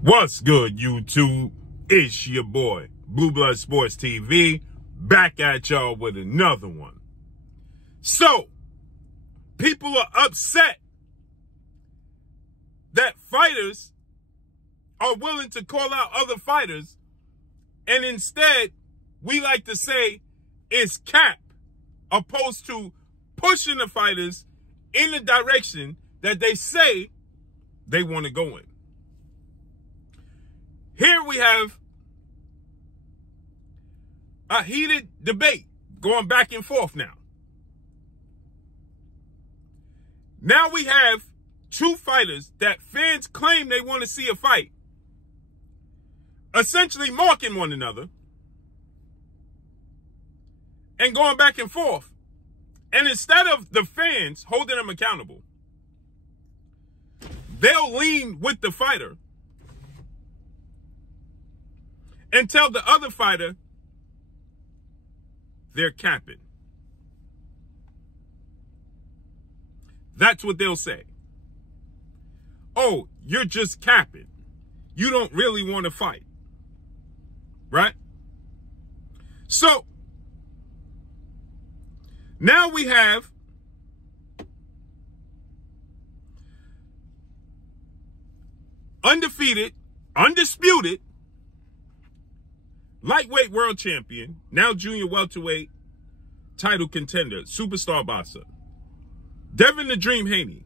What's good, YouTube? It's your boy, Blue Blood Sports TV, back at y'all with another one. So, people are upset that fighters are willing to call out other fighters, and instead, we like to say it's cap, opposed to pushing the fighters in the direction that they say they want to go in. Here we have a heated debate going back and forth now. Now we have two fighters that fans claim they want to see a fight, essentially marking one another and going back and forth. And instead of the fans holding them accountable, they'll lean with the fighter and tell the other fighter they're capping. That's what they'll say. Oh, you're just capping. You don't really want to fight. Right? So, now we have undefeated, undisputed, lightweight world champion, now junior welterweight title contender, superstar boxer, Devin the Dream Haney,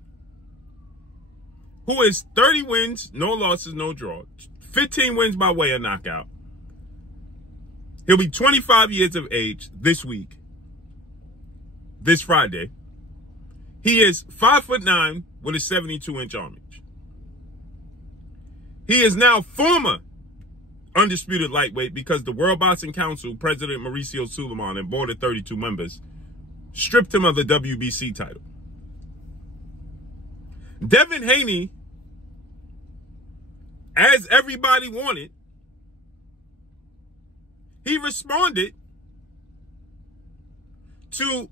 who is 30 wins, no losses, no draw, 15 wins by way of knockout. He'll be 25 years of age this week, this Friday. He is 5'9" with a 72-inch arm reach. He is now former undisputed lightweight because the World Boxing Council President Mauricio Suleiman and board of 32 members stripped him of the WBC title. Devin Haney, as everybody wanted, he responded to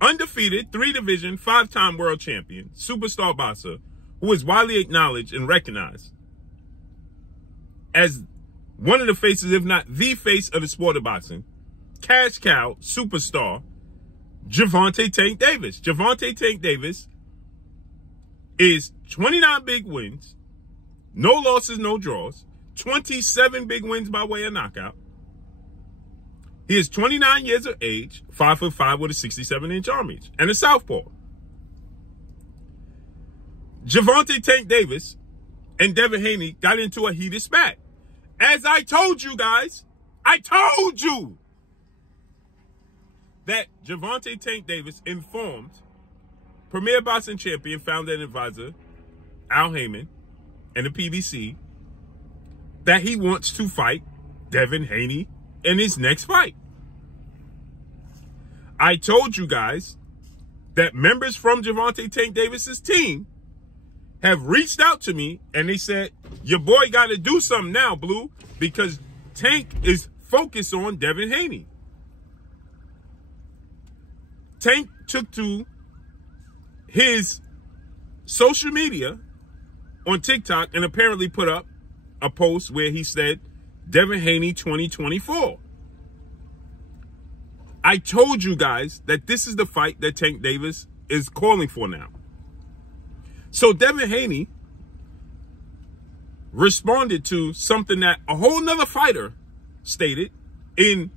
undefeated, 3-division, 5-time world champion, superstar boxer, who is widely acknowledged and recognized as one of the faces, if not the face of the sport of boxing, cash cow, superstar, Gervonta Tank Davis. Gervonta Tank Davis is 29 big wins, no losses, no draws, 27 big wins by way of knockout. He is 29 years of age, 5'5" with a 67-inch arm reach, and a southpaw. Gervonta Tank Davis and Devin Haney got into a heated spat. As I told you guys, I told you that Gervonta Tank Davis informed Premier Boxing Champion, founder and advisor Al Haymon and the PBC that he wants to fight Devin Haney in his next fight. I told you guys that members from Gervonta Tank Davis's team have reached out to me and they said, your boy got to do something now, Blue, because Tank is focused on Devin Haney. Tank took to his social media on TikTok and apparently put up a post where he said, Devin Haney 2024. I told you guys that this is the fight that Tank Davis is calling for now. So Devin Haney responded to something that a whole nother fighter stated in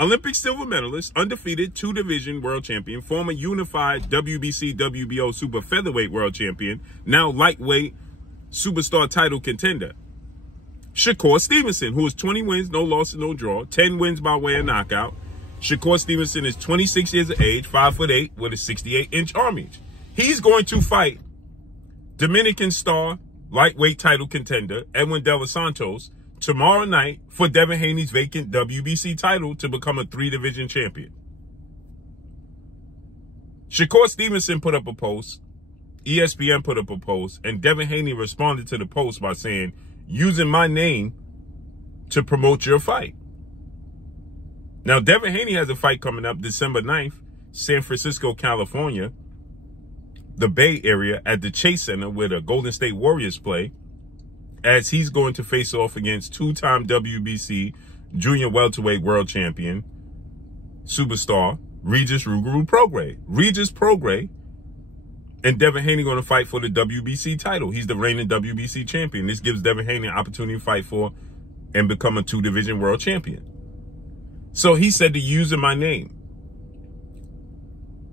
Olympic silver medalist, undefeated 2-division world champion, former unified WBC, WBO super featherweight world champion, now lightweight superstar title contender, Shakur Stevenson, who is 20 wins, no losses, no draw, 10 wins by way of knockout. Shakur Stevenson is 26 years of age, 5'8" with a 68-inch arm reach. He's going to fight Dominican star lightweight title contender Edwin De Los Santos tomorrow night for Devin Haney's vacant WBC title to become a 3-division champion. Shakur Stevenson put up a post, ESPN put up a post, and Devin Haney responded to the post by saying, using my name to promote your fight. Now, Devin Haney has a fight coming up December 9th, San Francisco, California, the Bay Area, at the Chase Center where the Golden State Warriors play. as he's going to face off against two-time WBC junior welterweight world champion, superstar, Regis Prograis. Regis Prograis and Devin Haney going to fight for the WBC title. He's the reigning WBC champion. This gives Devin Haney an opportunity to fight for and become a two-division world champion. So he said to using my name.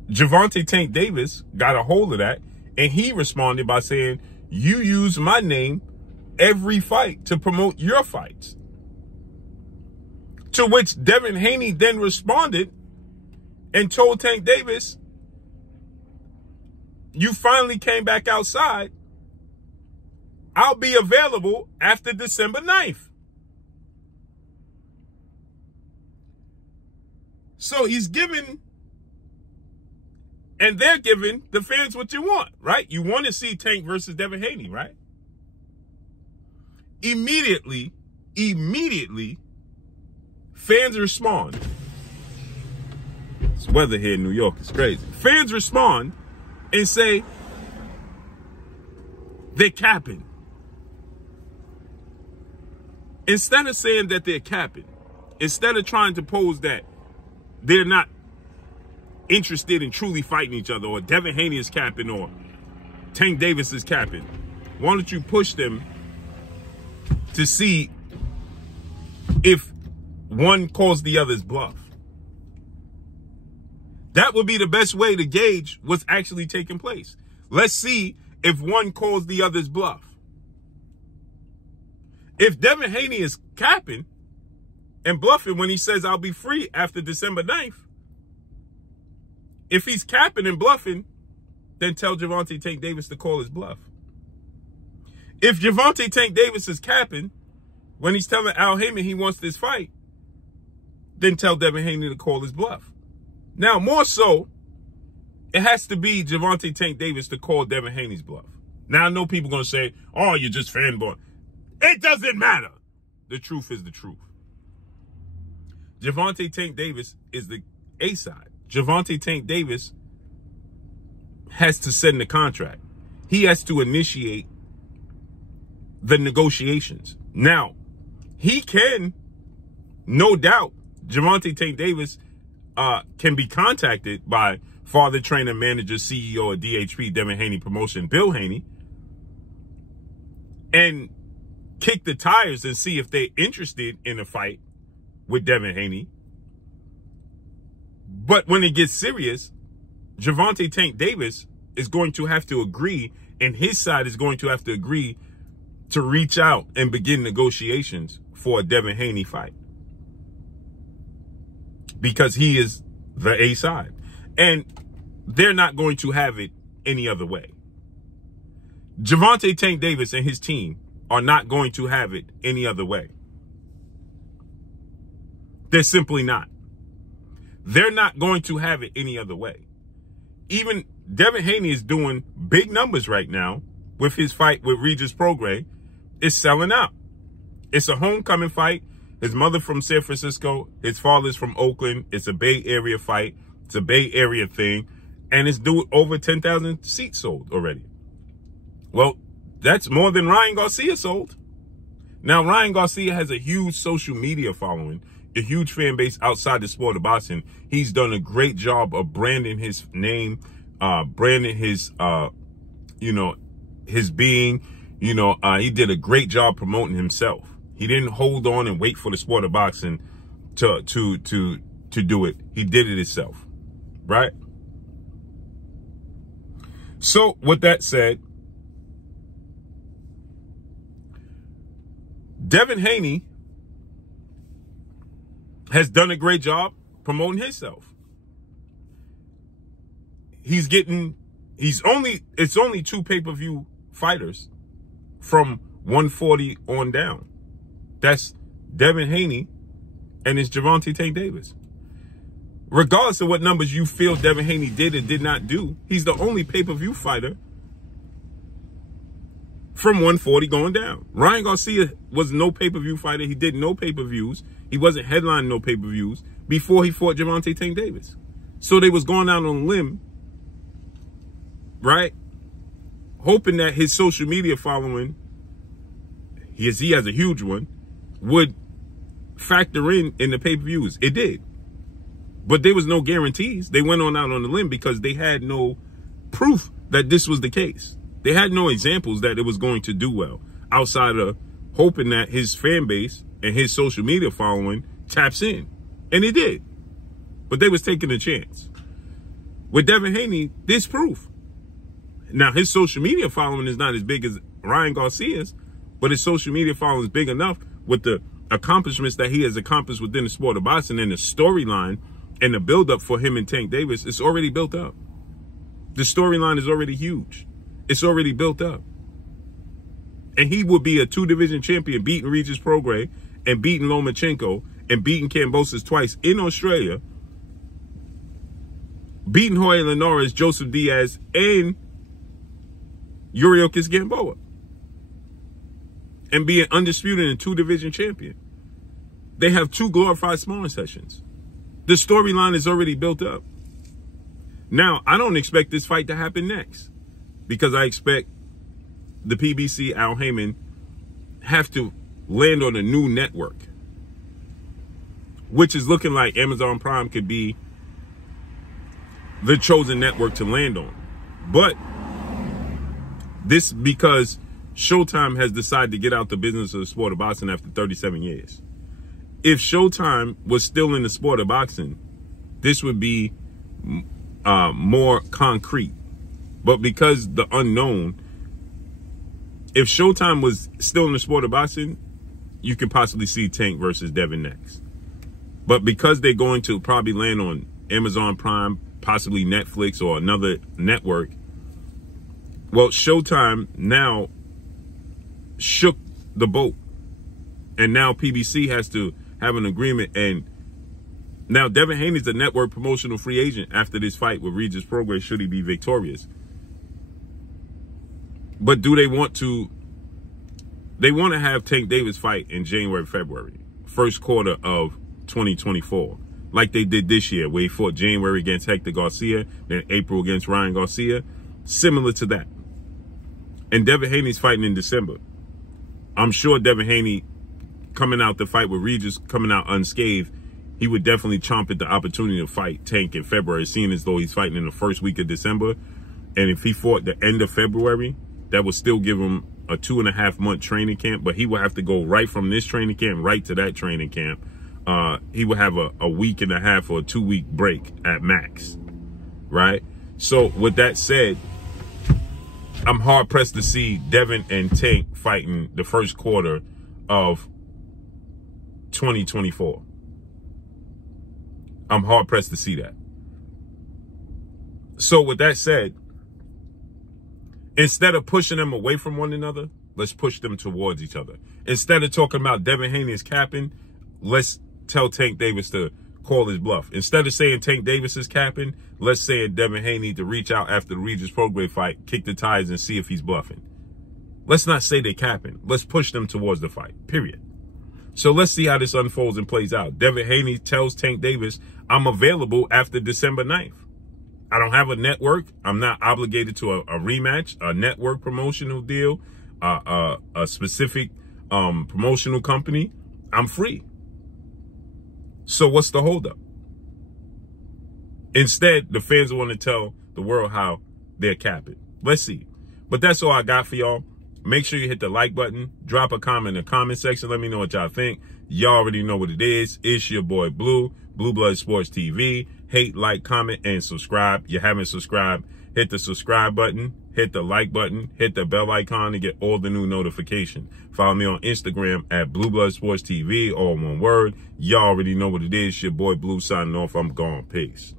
Gervonta Tank Davis got a hold of that, and he responded by saying, you use my name every fight to promote your fights. To which Devin Haney then responded and told Tank Davis, you finally came back outside. I'll be available after December 9th. So he's giving, and they're giving the fans what you want, right? You want to see Tank versus Devin Haney, right? Immediately, fans respond. This weather here in New York is crazy. Fans respond and say they're capping. Instead of saying that they're capping, instead of trying to pose that they're not interested in truly fighting each other, or Devin Haney is capping, or Tank Davis is capping, why don't you push them to see if one calls the other's bluff? That would be the best way to gauge what's actually taking place. Let's see if one calls the other's bluff. If Devin Haney is capping and bluffing when he says I'll be free after December 9th, if he's capping and bluffing, then tell Gervonta Tank Davis to call his bluff. If Gervonta Tank Davis is capping when he's telling Al Heyman he wants this fight, then tell Devin Haney to call his bluff. Now, more so, it has to be Gervonta Tank Davis to call Devin Haney's bluff. Now, I know people are going to say, oh, you're just fanboy. It doesn't matter. The truth is the truth. Gervonta Tank Davis is the A side. Gervonta Tank Davis has to send the contract. He has to initiate the negotiations. Now, he can, no doubt, Gervonta Tank Davis can be contacted by father, trainer, manager, CEO of DHP, Devin Haney Promotion, Bill Haney, and kick the tires and see if they're interested in a fight with Devin Haney. But when it gets serious, Gervonta Tank Davis is going to have to agree, and his side is going to have to agree to reach out and begin negotiations for a Devin Haney fight. Because he is the A side. And they're not going to have it any other way. Gervonta Tank Davis and his team are not going to have it any other way. They're simply not. They're not going to have it any other way. Even Devin Haney is doing big numbers right now with his fight with Regis Prograis. It's selling out. It's a homecoming fight. His mother from San Francisco. His father's from Oakland. It's a Bay Area fight. It's a Bay Area thing. And it's doing over 10,000 seats sold already. Well, that's more than Ryan Garcia sold. Now, Ryan Garcia has a huge social media following, a huge fan base outside the sport of boxing. He's done a great job of branding his name, branding his, his being. He did a great job promoting himself. He didn't hold on and wait for the sport of boxing to do it. He did it himself, right? So, with that said, Devin Haney has done a great job promoting himself. It's only two pay-per-view fighters from 140 on down. That's Devin Haney and it's Gervonta Tank Davis. Regardless of what numbers you feel Devin Haney did and did not do, he's the only pay-per-view fighter from 140 going down. Ryan Garcia was no pay-per-view fighter. He did no pay-per-views. He wasn't headlining no pay-per-views before he fought Gervonta Tank Davis. So they was going out on a limb, right? Hoping that his social media following, he has a huge one, would factor in the pay-per-views. It did. But there was no guarantees. They went on out on the limb because they had no proof that this was the case. They had no examples that it was going to do well outside of hoping that his fan base and his social media following taps in. And it did. But they was taking a chance. With Devin Haney, there's proof. Now, his social media following is not as big as Ryan Garcia's, but his social media following is big enough with the accomplishments that he has accomplished within the sport of boxing and the storyline and the buildup for him and Tank Davis. It's already built up. The storyline is already huge. It's already built up. And he would be a 2-division champion, beating Regis Prograis and beating Lomachenko and beating Kambosos twice in Australia, beating Jorge Linares, Joseph Diaz, and Yuriorkis Gamboa, and be an undisputed and 2-division champion. They have 2 glorified sparring sessions. The storyline is already built up. Now, I don't expect this fight to happen next because I expect the PBC, Al Heyman, have to land on a new network, which is looking like Amazon Prime could be the chosen network to land on. But this because Showtime has decided to get out the business of the sport of boxing after 37 years. If Showtime was still in the sport of boxing, this would be more concrete. But because the unknown, if Showtime was still in the sport of boxing, you could possibly see Tank versus Devin next. But because they're going to probably land on Amazon Prime, possibly Netflix or another network, well, Showtime now shook the boat. And now PBC has to have an agreement. And now Devin Haney's a network promotional free agent after this fight with Regis Prograis, should he be victorious. But do they want to? They want to have Tank Davis fight in January, February, first quarter of 2024, like they did this year, where he fought January against Hector Garcia, then April against Ryan Garcia, similar to that. And Devin Haney's fighting in December. I'm sure Devin Haney, coming out the fight with Regis, coming out unscathed, he would definitely chomp at the opportunity to fight Tank in February, seeing as though he's fighting in the first week of December. And if he fought the end of February, that would still give him a 2.5-month training camp, but he would have to go right from this training camp right to that training camp. He would have a week and a half or a 2-week break at max, right? So with that said, I'm hard pressed to see Devin and Tank fighting the first quarter of 2024. I'm hard pressed to see that. So with that said, instead of pushing them away from one another, let's push them towards each other. Instead of talking about Devin Haney is capping, let's tell Tank Davis to call his bluff. Instead of saying Tank Davis is capping, let's say Devin Haney to reach out after the Regis Prograis fight, kick the tires and see if he's bluffing. Let's not say they're capping. Let's push them towards the fight, period. So let's see how this unfolds and plays out. Devin Haney tells Tank Davis, I'm available after December 9th. I don't have a network. I'm not obligated to a rematch, a network promotional deal, a specific promotional company. I'm free. So what's the holdup? Instead, the fans want to tell the world how they're capping. Let's see. But that's all I got for y'all. Make sure you hit the like button. Drop a comment in the comment section. Let me know what y'all think. Y'all already know what it is. It's your boy Blue, Blue Blood Sports TV. Hate, like, comment, and subscribe. You haven't subscribed, hit the subscribe button, hit the like button, hit the bell icon to get all the new notifications. Follow me on Instagram at Blue Blood Sports TV, all one word. Y'all already know what it is. Your boy Blue signing off. I'm gone. Peace.